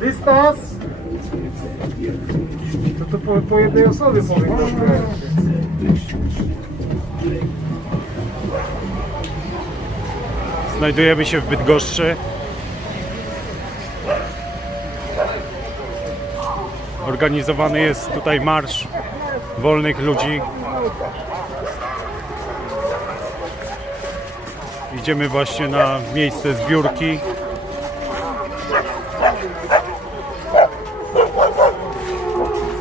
Dystans! To to po, po jednej osobie powiem. troszkę. Znajdujemy się w Bydgoszczy. Organizowany jest tutaj marsz wolnych ludzi. Idziemy właśnie na miejsce zbiórki.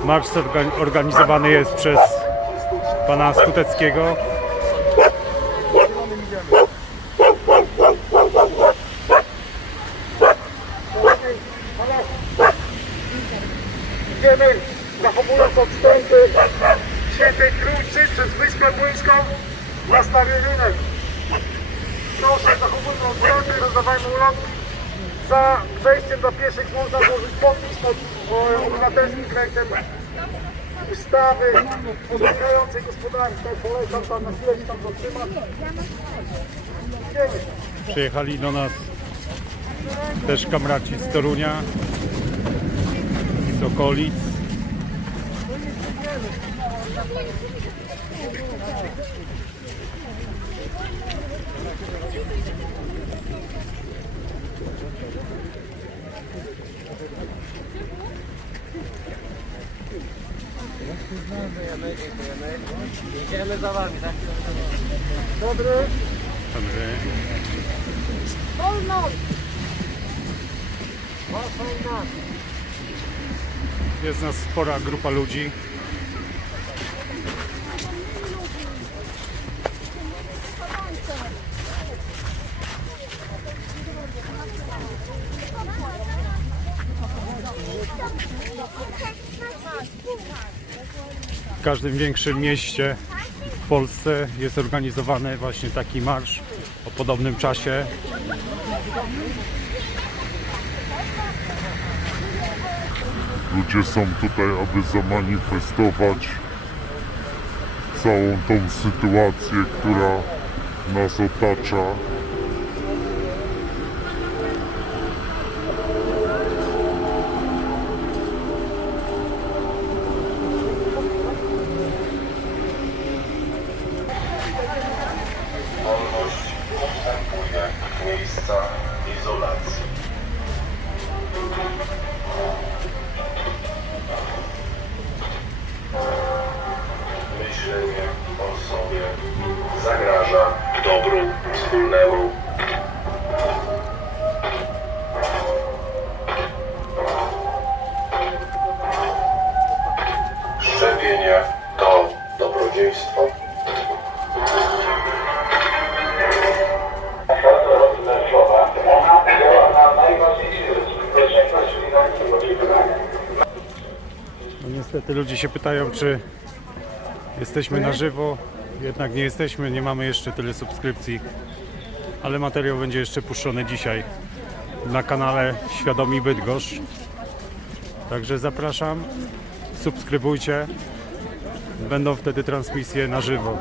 Marsz organizowany jest przez pana Skuteckiego. Idziemy zachowując odstępy Świętej Trójcy przez Wyspę Błyńską na Stary Rynek. Proszę zachowujmy odstępy, rozdawajmy ulotki. Za przejściem dla pieszych można złożyć podpis pod e, obywatelskim projektem ustawy odmawiającej gospodarkę. Polecam tam na chwilę się tam zatrzymać. Przyjechali do nas też kamraci z Torunia i z okolic. Idziemy za wami, tak? Dobry. Wolność! Wolność! jest nas spora grupa ludzi. W każdym większym mieście w Polsce jest organizowany właśnie taki marsz o podobnym czasie. Ludzie są tutaj, aby zamanifestować całą tą sytuację, która nas otacza. Dobru wspólnemu. Szczepienie to dobrodziejstwo. No niestety ludzie się pytają, czy jesteśmy na żywo. Jednak nie jesteśmy, nie mamy jeszcze tyle subskrypcji. Ale materiał będzie jeszcze puszczony dzisiaj na kanale Świadomi Bydgoszcz. Także zapraszam, subskrybujcie. Będą wtedy transmisje na żywo.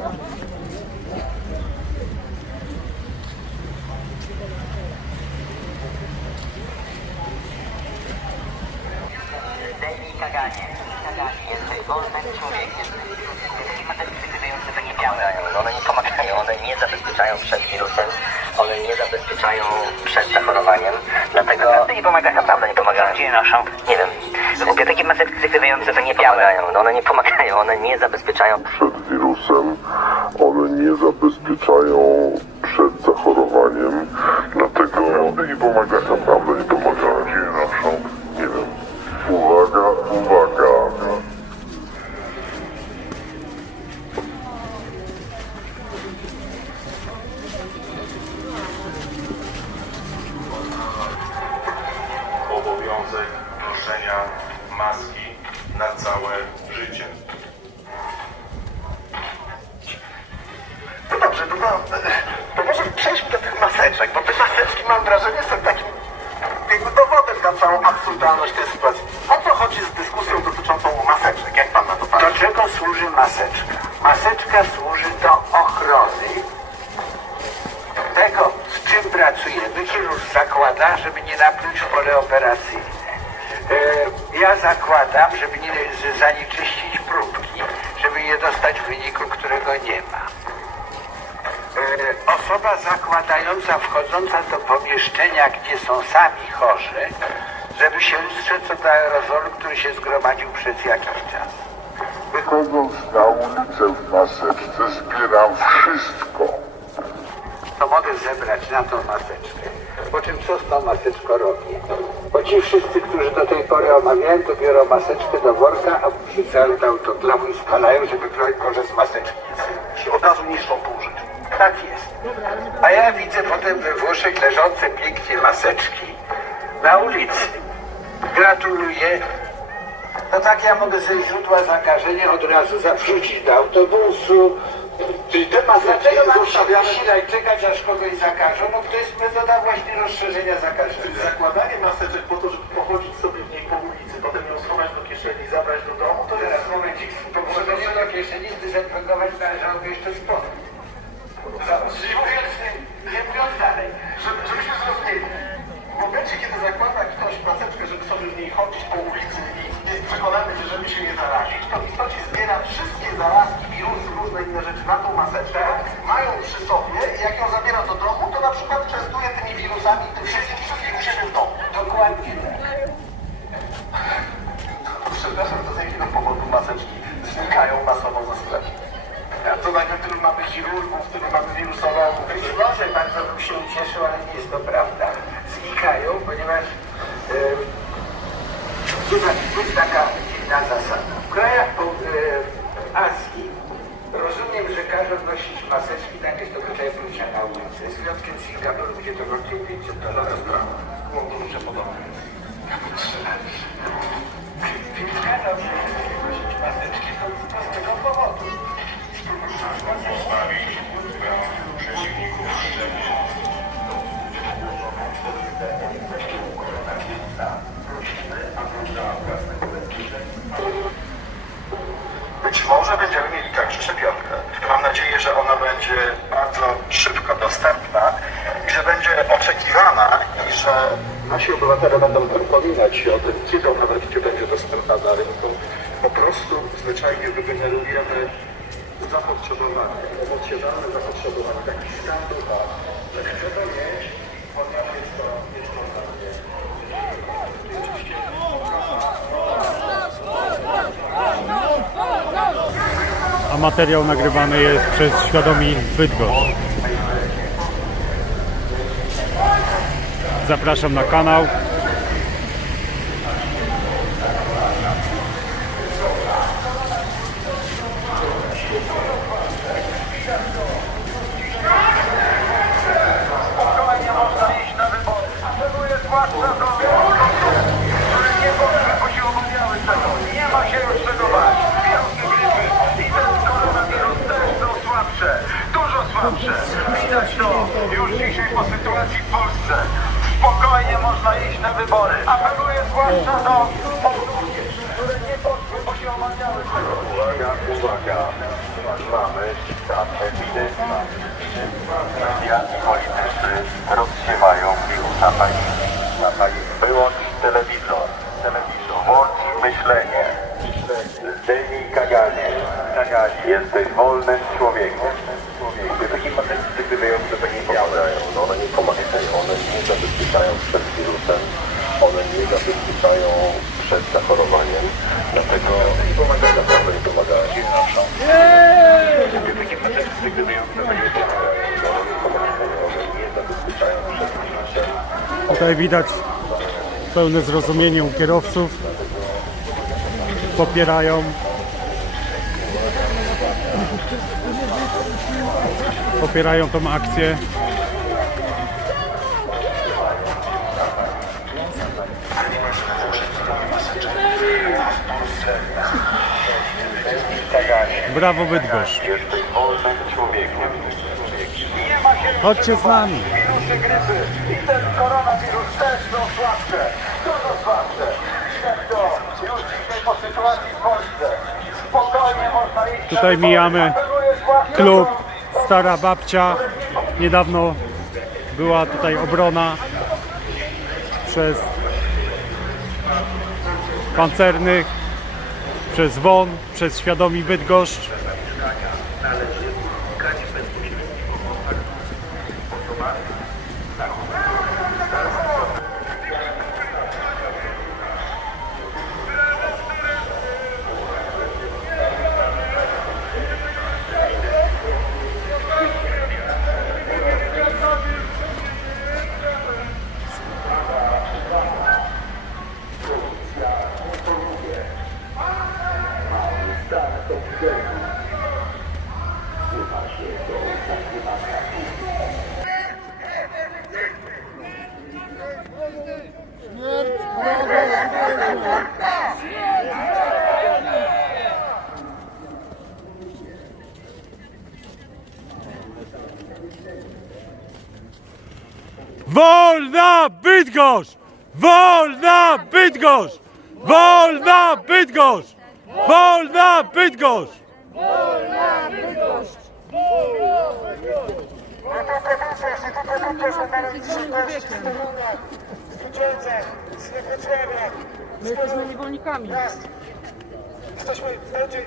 Jesteś wolnym człowiekiem. Jesteś mateczki wykrywające to nie białe. One nie pomagają, one nie zabezpieczają przed wirusem, one nie zabezpieczają przed zachorowaniem, dlatego Naprawdę nie pomagają. naprawdę nie pomagają. Gdzie je noszą? Nie wiem, Kupię takie maseczki wykrywające to nie białe. pomagają, no one nie pomagają, one nie zabezpieczają Przed wirusem one nie zabezpieczają przed zachorowaniem, dlatego naprawdę nie pomaga, naprawdę nie pomaga. Obowiązek noszenia maski na całe życie. No dobrze, to, to, to może przejdźmy do tych maseczek, bo te maseczki mam wrażenie są takim jakby dowodem na całą absurdalność tej sytuacji. O co chodzi z dyskusją dotyczącą maseczek? Jak pan na to patrzy? Do czego służy maseczka? Maseczka służy do ochrony zakłada, żeby nie napluć w pole operacyjne. E, Ja zakładam, żeby nie zanieczyścić próbki, żeby nie dostać wyniku, którego nie ma. E, Osoba zakładająca, wchodząca do pomieszczenia, gdzie są sami chorzy, żeby się strzec od aerozolu, który się zgromadził przez jakiś czas. Wychodząc na ulicę w maseczce zbieram wszystko. to mogę zebrać na tą maseczkę. Po czym co z tą maseczką robię? Bo ci wszyscy, którzy do tej pory omawiałem, to biorą maseczkę do worka, a wrzucają do autoklawu i spalają, żeby broń Boże z maseczki od razu niszczą pół życia. Tak jest. A ja widzę potem we Włoszech leżące pięknie maseczki na ulicy. Gratuluję. No tak ja mogę ze źródła zakażenia od razu zawrzucić do autobusu. Czyli te maseczki Dlaczego mam się zostawiane... wysilać, czekać aż kogoś zakażą? No to jest metoda właśnie rozszerzenia zakażenia. Zakładanie maseczek po to, żeby pochodzić sobie w niej po ulicy, potem ją schować do kieszeni, zabrać do domu, to Teraz jest... momencik, po wchodzeniu do kieszeni zdezynfekować należałoby jeszcze spodnie. Maseczki znikają masowo ze sklepu? A to nagle tylu mamy chirurgów, tylu mamy wirusologów. Być może bardzo bym się ucieszył, ale nie jest to prawda. Znikają, ponieważ zobacz, jest taka dziwna zasada. W krajach po, e, Azji rozumiem, że każą nosić maseczki, tak jest to rodzaj plucia na ulicy. Z wyjątkiem Singapuru, gdzie to kosztuje 500 dolarów. Było się podobne. Zapotrzebowanie, emocjonalne zapotrzebowanie, taki stan ducha, że chcę to mieć, ponieważ jest to, jest to dla mnie A materiał nagrywany jest przez Świadomi Bydgoszcz. Zapraszam na kanał. Spokojnie można iść na wybory. Apeluję zwłaszcza do które nie bo się obawiały tego. Nie ma się już czego bać. Wirusy grypy i ten koronawirus też są słabsze. Dużo słabsze. Widać to już dzisiaj po sytuacji w Polsce. Spokojnie można iść na wybory. Apeluję zwłaszcza do osób, które nie poszły, się obawiały tego. Uwaga, uwaga. Mamy stan epidemii. Media i politycy rozsiewają wirusa paniki. Wyłącz telewizor. Telewizor. Włącz myślenie. Zdejmij kaganie. Kaganie. Jesteś wolnym człowiekiem. Mówię, takie matematycy wydające to nie pomagają. No one nie pomagają. One nie zabezpieczają przed wirusem. One nie zabezpieczają przed zachorowaniem. Dlatego nie pomagają, nie pomagają. Takie. No one nie pomagają. One nie zabezpieczają przed wirusem. Tutaj widać pełne zrozumienie u kierowców. Popierają. Popierają tą akcję. Brawo Bydgoszcz. Chodźcie z nami. i ten koronawirus też słabsze. Dużo słabsze. Widać to już dzisiaj po sytuacji w Polsce. Spokojnie można iść na Tutaj mijamy klub Stara Babcia. Niedawno była tutaj obrona przez Pancernych, przez WON, przez Świadomi Bydgoszcz. Wolna Bydgoszcz! Wolna Bydgoszcz! Wolna Bydgoszcz! Wolna Bydgoszcz! Tylko Bydgoszcz, tylko Bydgoszcz, Wrocławia. Jesteśmy niewolnikami. Jesteśmy bardziej,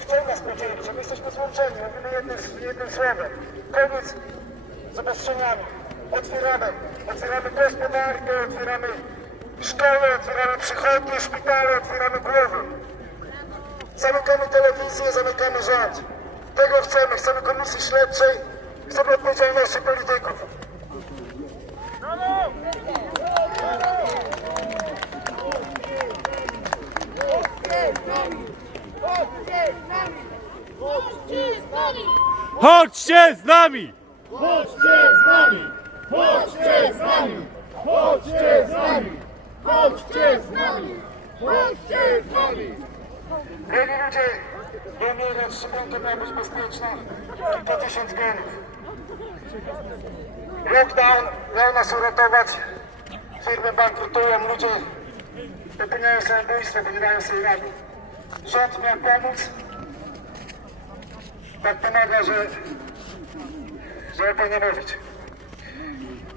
chcą nas podzielić, że my jesteśmy złączeni, mówimy jednym, jednym słowem. Koniec z obostrzeniami. Otwieramy, otwieramy gospodarkę, otwieramy szkoły, otwieramy przychodnie, szpitale, otwieramy głowy. Zamykamy telewizję, zamykamy rząd. Tego chcemy. Chcemy komisji śledczej, chcemy odpowiedzialności polityków. Chodźcie z nami! Mieli ludzie nie umierać, szczepionka miała być bezpieczna. Kilka tysięcy genów. Lockdown miał nas uratować. Firmy bankrutują, ludzie popełniają samobójstwo, bo nie dają sobie rady. Rząd miał pomóc. Tak pomaga, że żeby nie mówić.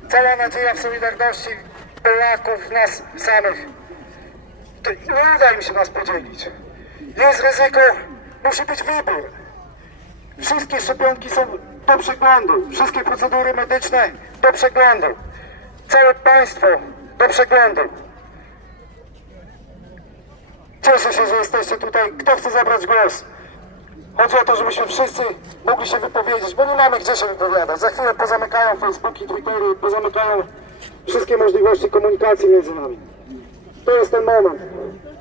Cała nadzieja w Solidarności Polaków, nas samych. To nie uda im się nas podzielić. Jest ryzyko, musi być wybór. Wszystkie szczepionki są do przeglądu, wszystkie procedury medyczne do przeglądu. Całe państwo do przeglądu. Cieszę się, że jesteście tutaj. Kto chce zabrać głos? Chodzi o to, żebyśmy wszyscy mogli się wypowiedzieć, bo nie mamy gdzie się wypowiadać. Za chwilę pozamykają Facebooki, Twittery, pozamykają wszystkie możliwości komunikacji między nami. To jest ten moment,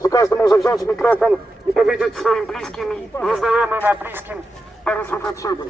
że każdy może wziąć mikrofon i powiedzieć swoim bliskim i nieznajomym, a bliskim parę słów od siebie.